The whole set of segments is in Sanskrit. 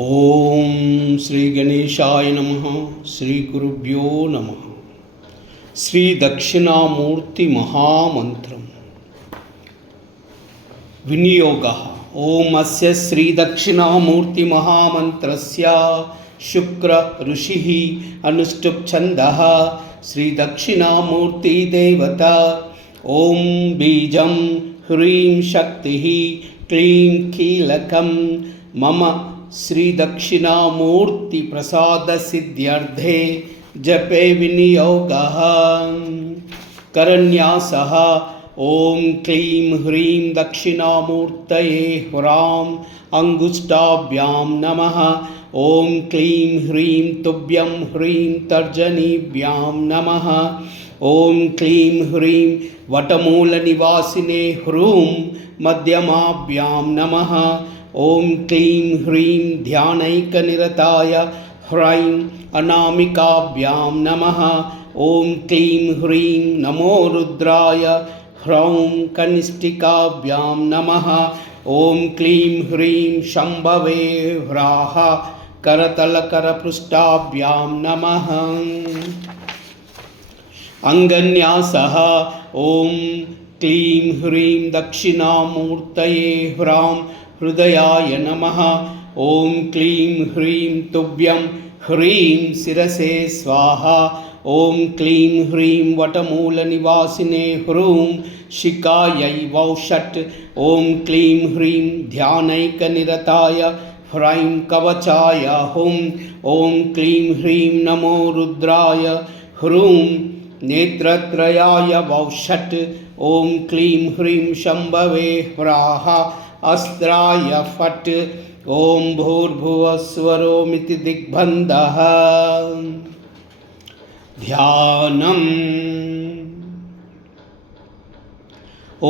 ఓం శ్రీ గణేశాయ నమః. శ్రీ గురుభ్యో నమః. శ్రీ దక్షిణామూర్తి మహామంత్రం వినియోగః. ఓం అస్య శ్రీ దక్షిణామూర్తి మహామంత్రస్య శుక్ర ఋషిః అనుష్ఠుప్ ఛందః శ్రీ దక్షిణామూర్తి దేవత. ఓం బీజం హ్రీం శక్తిః క్లీం కీలకం మమ శ్రీ దక్షిణామూర్తి ప్రసాద సిద్ధ్యర్థే జపే వినియోగః. కరన్యాసః. ఓం క్లీం హ్రీం దక్షిణామూర్తయే హ్రాం అంగుష్టాభ్యాం నమః. ఓం క్లీం హ్రీం తుభ్యం హ్రీం తర్జనీభ్యాం నమః. ఓం క్లీం హ్రీం వటమూల నివాసినే హ్రూం మధ్యమాభ్యాం నమః. ఓం క్లీం హ్రీం ధ్యానైకనిరతాయ హ్రైం అనామికాభ్యాం నమః. ఓం క్లీం హ్రీం నమో రుద్రాయ హ్రౌం కనిష్ఠికాభ్యాం నమః. ఓం క్లీం హ్రీం శంభవే హ్రాః కరతలకరపృష్ఠాభ్యాం నమః. అంగన్యాసః. ఓం క్లీం హ్రీం దక్షిణామూర్తయే హ్రాం హృదయాయ నమః. ఓం క్లీం హ్రీం తుభ్యం హ్రీం శిరసే స్వాహా. ఓం క్లీం హ్రీం వటమూల నివాసినే హ్రూం శిఖాయై వౌషట్. ఓం క్లీం హ్రీం ధ్యానైకనిరతాయ హ్రైం కవచాయ హుం. ఓం క్లీం హ్రీం నమో రుద్రాయ హ్రూం నేత్రత్రయాయ వౌషట్. ఓం క్లీం హ్రీం శంభవే హ్రాః అస్త్రాయ ఫట్. ఓం భూర్భువస్వరోమితి దిగ్బంధః. ధ్యానం.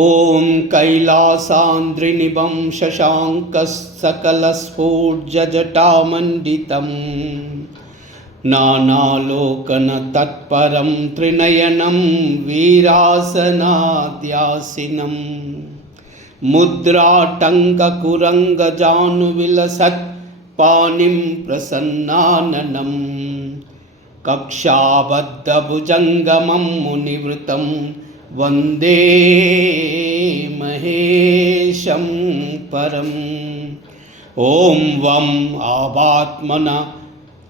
ఓం కైలాసాంద్రినిభం శశాంకసకలస్ఫూర్జజటామండితం నానాలోకనతత్పరం త్రినయనం వీరాసనాద్యాసినం ముద్రాటంకకురంగజానువిలసత్ పాణిం ప్రసన్నాననం కక్షాబద్ధభుజంగమం మునివృతం వందే మహేశం పరం. ఓం వం ఆవాత్మన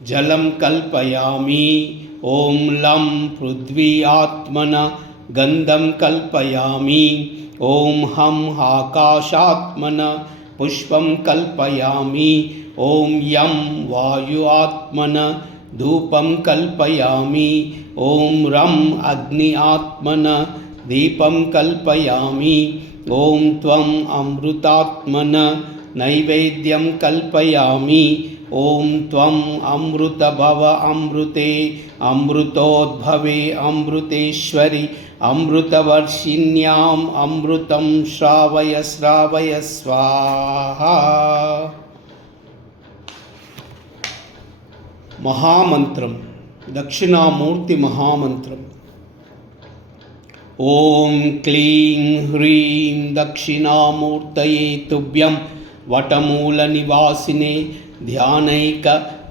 జలం కల్పయామి. ఓం లం పృథ్వీ ఆత్మన గంధం కల్పయామి. ఓం హం ఆకాశాత్మన పుష్పం కల్పయామి. ఓం యం వాయు ఆత్మన ధూపం కల్పయామి. ఓం రం అగ్ని ఆత్మన దీపం కల్పయామి. ఓం త్వం అమృతాత్మన నైవేద్యం కల్పయామి. ఓం త్వం అమృతభవ అమృతే అమృతోద్భవే అమృతేశ్వరి అమృతవర్షిణ్యాం అమృతం శ్రావయ శ్రావయ స్వాహా. మహామంత్రం దక్షిణామూర్తి మహామంత్రం. ఓం క్లీం హ్రీం దక్షిణామూర్తయే తుభ్యం వటమూల నివాసినే ధ్యానైక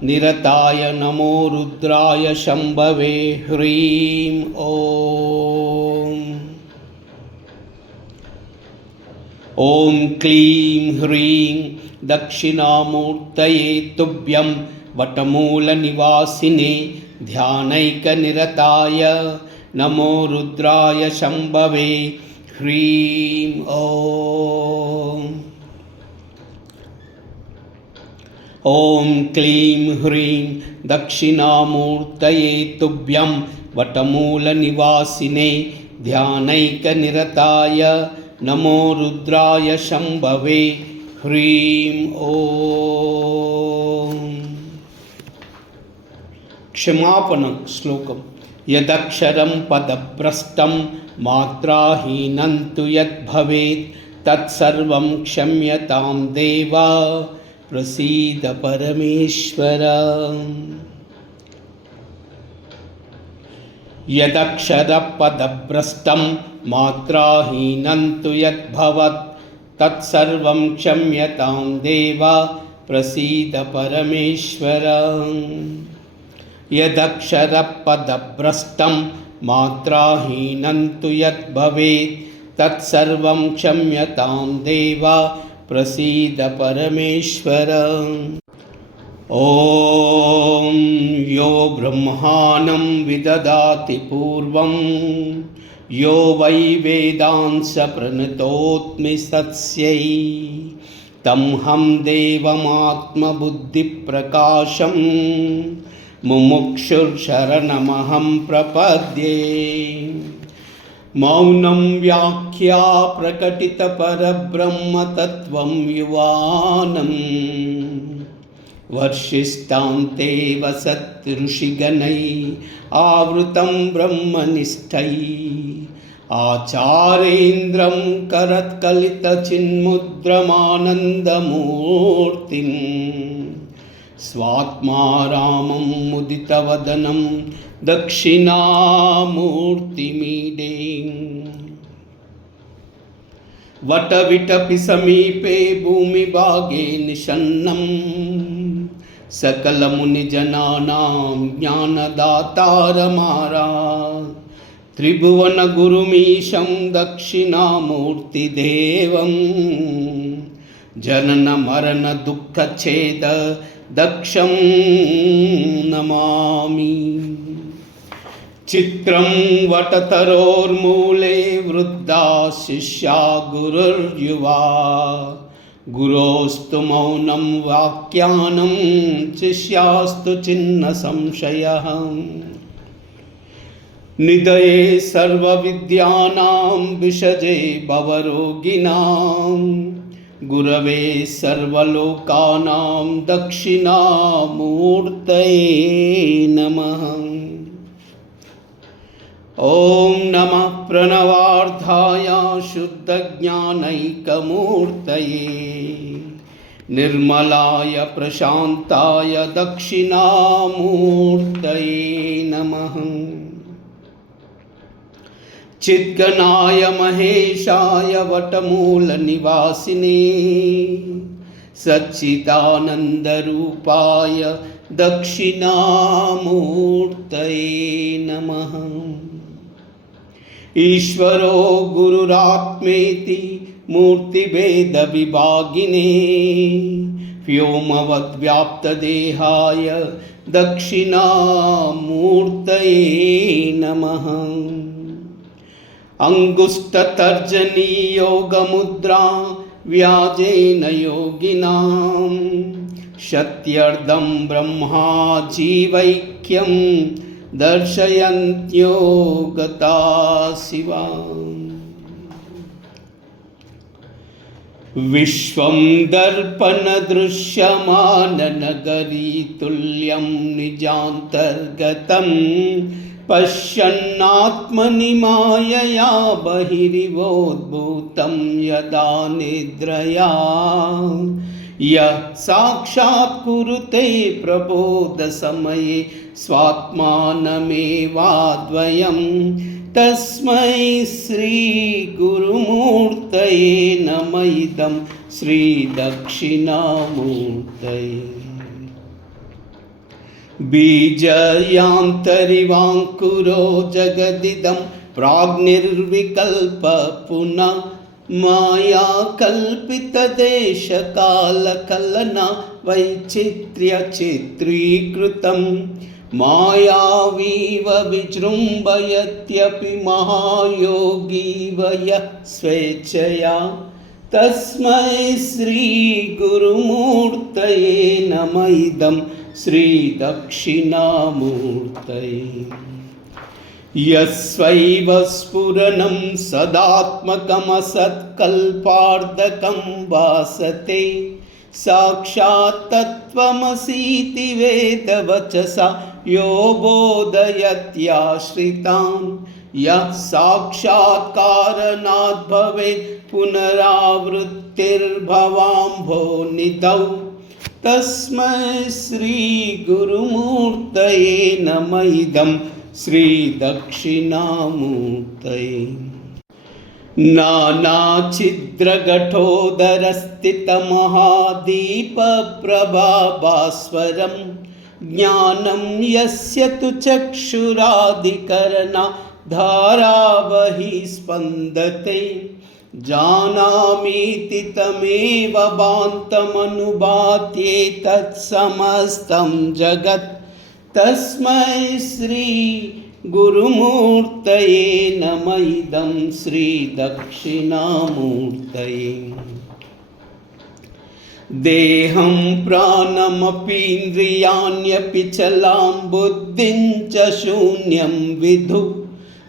నిరతాయ నమో రుద్రాయ శంభవే హ్రీం. ఓం ఓం క్లీం హ్రీం దక్షిణామూర్తయే తుభ్యం వటమూల నివాసినే ధ్యానైక నిరతాయ నమో రుద్రాయ శంభవే హ్రీం. ఓం ఓం క్లీం హ్రీం దక్షిణామూర్తయే తుభ్యం వటమూల నివాసినే ధ్యానైక నిరతాయ నమో రుద్రాయ శంభవే హ్రీం. ఓం క్షమాపణ శ్లోకం. యదక్షరం పదభ్రష్టం మాత్రాహీనం తు యద్భవేత్ తత్సర్వం క్షమ్యతాం దేవా ప్రసీద పరమేశ్వర. యదక్షరపదభ్రష్టం మాత్రాహీనం తు యద్భవత్ తత్సర్వం క్షమ్యతాం దేవ प्रसीद परमेश्वर। यदक्षरपदभ्रष्टं मात्राहीनं तु यद्भवेत् तत्सर्वं क्षम्यतां देव प्रसीद परमेश्वर। ॐ यो ब्रह्माणं विददाति पूर्वं यो वै वेदांस प्रणतोऽस्मि तस्यै तमहं देवमात्मबुद्धिप्रकाशं मुमुक्षुर्शरणमहं प्रपद्ये। मौनं व्याख्या प्रकटितपरब्रह्मतत्त्वं युवानं वर्षिष्ठान्ते वसत् ऋषिगणैः आवृतं ब्रह्मनिष्ठैः आचार्येन्द्रं करत्कलितचिन्मुद्रमानन्दमूर्तिं स्वात्मा रामं मुदितवदनं दक्षिणामूर्तिमीडे। वटविटपि समीपे भूमिभागे निषन्नं सकलमुनिजनानां ज्ञानदातारमारात् त्रिभुवनगुरुमीशं दक्षिणामूर्तिदेवं जननमरणदुःखच्छेद दक्षं नमामि। चित्रं वटतरोर्मूले वृद्धा शिष्या गुरुर्युवा गुरोस्तु मौनं वाक्यानं शिष्यास्तु छिन्न संशयः। निधये सर्वविद्यानां विषजे भवरोगिणां गुरवे सर्वलोकानां दक्षिणामूर्तये नमः। ॐ नमः प्रणवार्धाय शुद्धज्ञानैकमूर्तये निर्मलाय प्रशान्ताय दक्षिणामूर्तये नमः। चिद्गणाय महेशाय वटमूलनिवासिने सच्चिदानन्दरूपाय दक्षिणामूर्तये नमः। ईश्वरो गुरुरात्मेति मूर्तिभेदविभागिने व्योमवद्व्याप्तदेहाय दक्षिणामूर्तये नमः। अंगुष्ठतर्जनीयोगमुद्रा व्याजेन योगिनां शक्त्यर्धं ब्रह्मा जीवैक्यं दर्शयन्त्योगता शिवा। विश्वं दर्पणदृश्यमाननगरी तुल्यं निजान्तर्गतं पश्यन्नात्मनि मायया बहिरिवोद्भूतं यदा निद्रया यः साक्षात् कुरुते प्रबोधसमये स्वात्मानमेवाद्वयं तस्मै श्रीगुरुमूर्तये नम इदं श्रीदक्षिणामूर्तये। बीजयान्तरिवाङ्कुरो जगदिदं प्राग्निर्विकल्प पुनः माया कल्पितदेशकालकलना वैचित्र्यचित्रीकृतं मायावीव विजृम्भयत्यपि महायोगीव यः स्वेच्छया तस्मै श्रीगुरुमूर्तये नम इदं श्रीदक्षिणामूर्तये। यस्वैव स्फुरणं सदात्मकमसत्कल्पार्धकं भासते साक्षात् तत्त्वमसीति वेदवचसा यो बोधयत्याश्रितां यः साक्षात्कारणात् भवेत् पुनरावृत्तिर्भवाम्भो निधौ तस्मै श्रीगुरुमूर्तये नम इदं श्रीदक्षिणामूर्तये। नानाच्छिद्रघटोदरस्थितमहादीपप्रभाभास्वरं ज्ञानं यस्य तु चक्षुरादिकरणा धारावहि स्पन्दते जानामीति तमेव भान्तमनुभात्येतत्समस्तं जगत् तस्मै श्री गुरुमूर्तये नमः इदं श्री दक्षिणामूर्तये। देहं प्राणमपीन्द्रियाण्यपि चलां बुद्धिं च शून्यं विदुः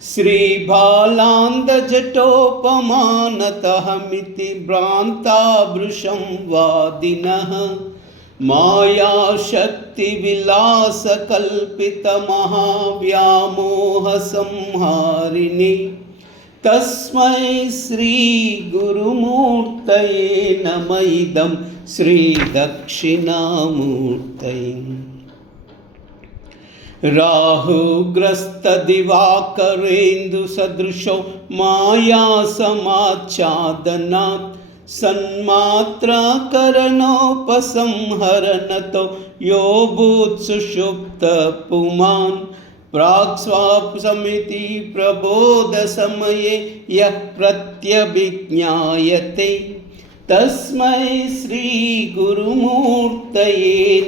श्रीबालान्दजटोपमानतहमिति भ्रान्ताभृशं वादिनः मायाशक्तिविलासकल्पितमहाव्यामोहसंहारिणे तस्मै श्रीगुरुमूर्तये नमः इदं श्रीदक्षिणामूर्तये। राहुग्रस्तदिवाकरेन्दुसदृशो मायासमाच्छादनात् सन्मात्राकरणोपसंहरणतो यो भूत्सुषुप्तपुमान् प्राक्स्वाप्समिति प्रबोधसमये यः प्रत्यभिज्ञायते तस्मै श्रीगुरुमूर्तये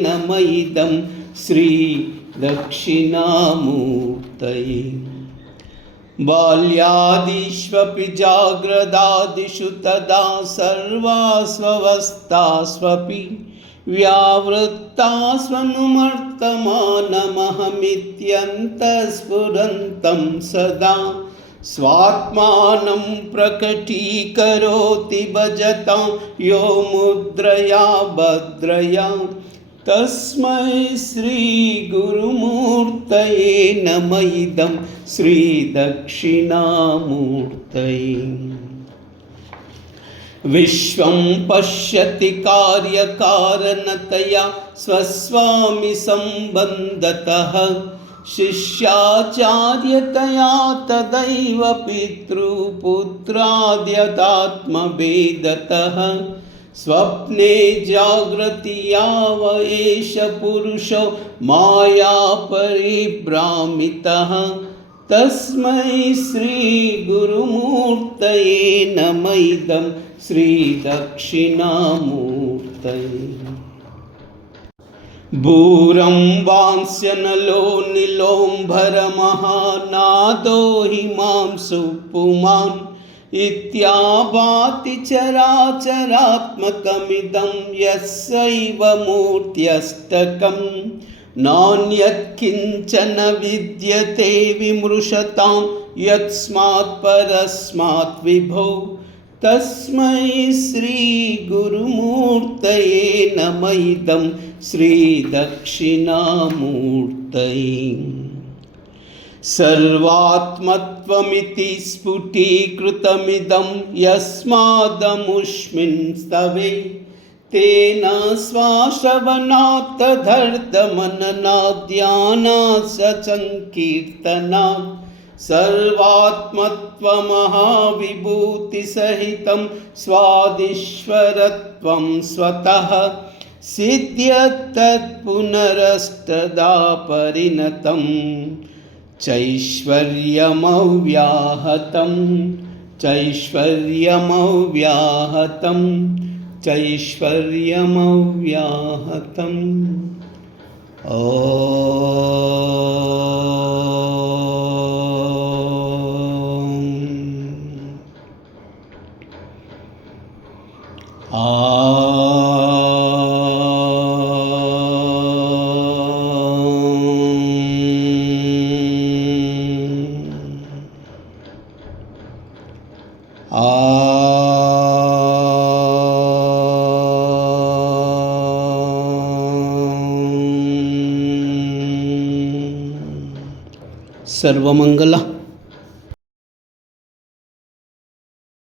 नमः इदं श्रीदक्षिणामूर्तये। बाल्यादिष्वपि जाग्रदादिषु तदा सर्वास्वस्थास्वपि व्यावृत्तास्वनुमर्तमानमहमित्यन्तःस्फुरन्तं सदा स्वात्मानं प्रकटीकरोति भजतां यो मुद्रया भद्रया तस्मै श्रीगुरुमूर्तये नमः इदं श्रीदक्षिणामूर्तये। विश्वं पश्यति कार्यकारणतया स्वस्वामि सम्बन्धतः शिष्याचार्यतया तदैव पितृपुत्राद्यदात्मभेदतः स्वप्ने जागृति याव एष पुरुषो माया परिभ्रामितः तस्मै श्रीगुरुमूर्तये नमः इदं श्रीदक्षिणामूर्तये। भूरं वांस्यनलो नीलोऽम्भरमहानादो हिमांशु पुमान् इत्याभाति चराचरात्मकमिदं यस्यैव मूर्त्यष्टकं नान्यत्किञ्चन विद्यते विमृशतां यत्स्मात् परस्मात् विभो तस्मै श्रीगुरुमूर्तये नमः इदं श्रीदक्षिणामूर्तये। सर्वात्मत्वमिति स्फुटीकृतमिदं यस्मादमुष्मिन् स्तवे तेन स्वाश्रवणात् तदर्थमननात् ध्यानात् सङ्कीर्तनात् सर्वात्मत्वमहाविभूतिसहितं स्वादिश्वरत्वं स्वतः सिद्ध्यत्तत्पुनरष्टदा परिणतं चैश्वर्यमव्याहतं चैश्वर्यमव्याहतं चैश्वर्यमव्याहतम्। सर्वमंगल।